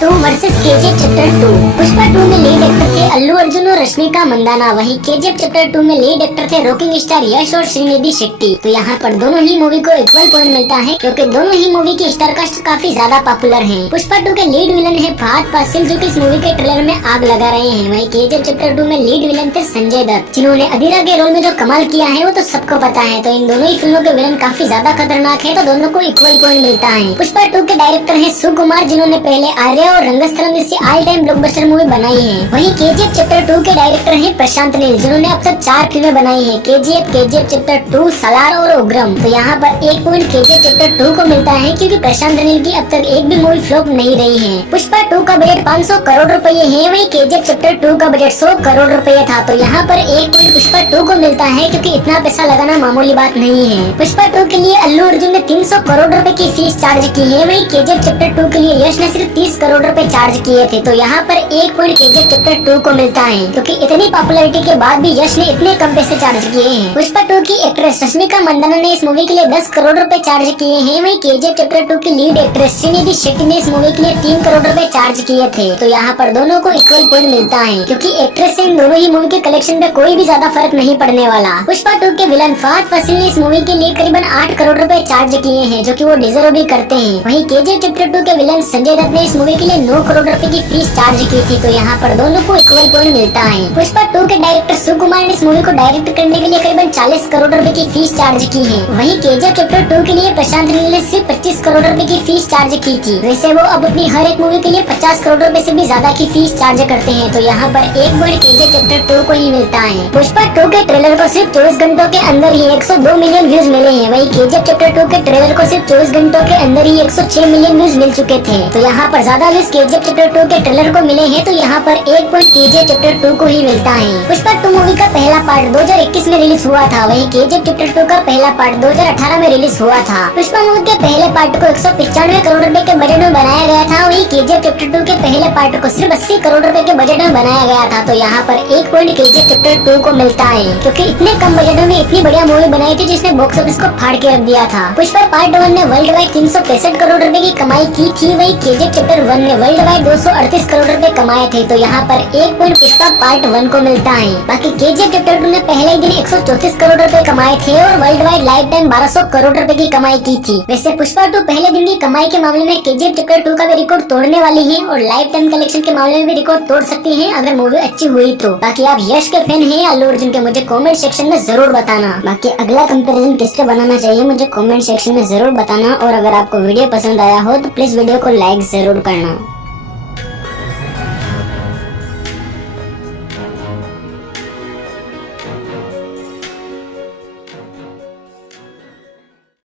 To versus KGF chapter 2। Pushpa 2 में lead actor थे अल्लू अर्जुन और रश्मिका मंदाना, वहीं केजीएफ चैप्टर 2 में लीड एक्टर थे रॉकिंग स्टार यश और श्रीनिधि शेट्टी। तो यहाँ पर दोनों ही मूवी को इक्वल पॉइंट मिलता है क्योंकि दोनों ही मूवी की स्टार कास्ट काफी ज्यादा पॉपुलर है। पुष्पा 2 के लीड विलन है फहद फासिल, जो की इस मूवी के ट्रेलर में आग लगा रहे हैं। वहीं केजीएफ चैप्टर 2 में लीड विलन थे संजय दत्त, जिन्होंने अधीरा के रोल में जो कमाल किया है वो तो सबको पता है। तो इन दोनों ही फिल्मों के विलन काफी ज्यादा खतरनाक है, तो दोनों को इक्वल पॉइंट मिलता है। पुष्पा 2 के डायरेक्टर है सुकुमार, जिन्होंने पहले आर्या और रंगस्थलम जैसी ऑल टाइम ब्लॉकबस्टर मूवी बनाई है। वहीं केजीएफ चैप्टर 2 के डायरेक्टर हैं प्रशांत नील, जिन्होंने अब तक 4 फिल्में बनाई हैं, केजीएफ चैप्टर 2, सालार और उग्रम। तो यहाँ पर एक पॉइंट केजीएफ चैप्टर 2 को मिलता है क्योंकि प्रशांत नील की अब तक एक भी मूवी फ्लॉप नहीं रही है। पुष्पा 2 का बजट 500 करोड़ रुपए है, वहीं केजीएफ चैप्टर 2 का बजट 100 करोड़ रुपए था। तो यहाँ पर एक पॉइंट पुष्पा 2 को मिलता है क्योंकि इतना पैसा लगाना मामूली बात नहीं है। पुष्पा 2 के लिए अल्लू अर्जुन ने 300 करोड़ रुपए की फीस चार्ज की है, वहीं केजीएफ चैप्टर 2 के लिए यश ने सिर्फ 30 करोड़ रुपए चार्ज किए थे। तो यहाँ पर एक पॉइंट केजीएफ चैप्टर 2 को मिलता है क्योंकि इतनी पॉपुलैरिटी के बाद भी यश ने इतने कम पैसे चार्ज किए हैं। पुष्पा 2 की एक्ट्रेस रश्मिका मंदाना ने इस मूवी के लिए 10 करोड़ रुपए चार्ज किए हैं, वहीं केजीएफ चैप्टर 2 की लीड एक्ट्रेस श्रीनिधि शेट्टी ने इस मूवी के लिए 3 करोड़ रुपए चार्ज किए थे। तो यहाँ पर दोनों को इक्वल पॉइंट मिलता है क्योंकि एक्ट्रेस से इन दोनों ही मूवी के कलेक्शन पे कोई भी ज्यादा फर्क नहीं पड़ने वाला। पुष्पा 2 के विलन फहद फासिल ने इस मूवी के लिए करीबन 8 करोड़ रुपए चार्ज किए हैं, जो कि वो डिजर्व भी करते हैं। वहीं केजीएफ चैप्टर 2 के विलन संजय दत्त ने इस मूवी के लिए 9 करोड़ रुपए की फीस चार्ज की थी। तो यहाँ पर दोनों को इक्वल पॉइंट मिलता है। पुष्पा 2 के डायरेक्टर सुकुमार ने इस मूवी को डायरेक्ट करने के लिए करीबन 40 करोड़ रुपए की फीस चार्ज की है। वहीं केजीएफ चैप्टर 2 के लिए प्रशांत नील ने सिर्फ 25 करोड़ रुपए की फीस चार्ज की थी। वैसे वो अब अपनी हर एक मूवी के लिए 50 करोड़ रुपए से भी ज्यादा की फीस चार्ज करते हैं। तो यहाँ पर एक पॉइंट केजीएफ चैप्टर 2 को ही मिलता है। पुष्पा 2 के ट्रेलर को सिर्फ 24 घंटों के अंदर ही 102 मिलियन व्यूज मिले हैं, वहीं केजीएफ चैप्टर 2 के ट्रेलर को सिर्फ 24 घंटों के अंदर ही 106 मिलियन व्यूज मिल चुके थे। तो यहाँ पर ज्यादा व्यूज केजीएफ चैप्टर 2 के ट्रेलर को मिले हैं, तो यहाँ पर एक पॉइंट केजीएफ चैप्टर 2 को ही मिलता है। पुष्पा 2 मूवी का पहला पार्ट 2021 में रिलीज हुआ था, वहीं केजीएफ चैप्टर 2 का पहला पार्ट 2018 में रिलीज हुआ था। पुष्पा मूवी के पहले पार्ट को 195 करोड़ रुपए के बजट में बनाया गया था, वहीं केजीएफ चैप्टर 2 के पहले पार्ट को सिर्फ 80 करोड़ रुपए के बजट में बनाया गया था। तो यहाँ पर एक पॉइंट केजीएफ चैप्टर 2 को मिलता है क्योंकि इतने कम बजट में इतनी बढ़िया मूवी बनाई थी जिसने बॉक्स ऑफिस को फाड़ के रख दिया था। पुष्पा पार्ट 1 ने वर्ल्ड वाइड 365 करोड़ रुपए की कमाई की थी, वहीं केजीएफ चैप्टर 1 ने वर्ल्ड वाइड 238 करोड़ रुपए कमाए थे। तो यहाँ पर एक पॉइंट पुष्पा पार्ट 1 को मिलता है। बाकी केजीएफ चैप्टर 2 ने पहले ही दिन 134 करोड़ रुपए कमाए थे और world wide life time 1200 crore रुपए की कमाई की थी। वैसे पुष्पा 2 पहले दिन की कमाई के मामले में केजीएफ चैप्टर 2 का भी रिकॉर्ड तोड़ने वाली है और लाइफ टाइम कलेक्शन के मामले में भी रिकॉर्ड तोड़ सकती है अगर मूवी अच्छी हुई तो। बाकी आप यश के फैन हैं अल्लू अर्जुन के, मुझे कमेंट सेक्शन में जरूर बताना। बाकी अगला कंपैरिजन किसका बनाना चाहिए मुझे कमेंट सेक्शन में जरूर बताना, और अगर आपको वीडियो पसंद आया हो तो प्लीज वीडियो को लाइक जरूर करना।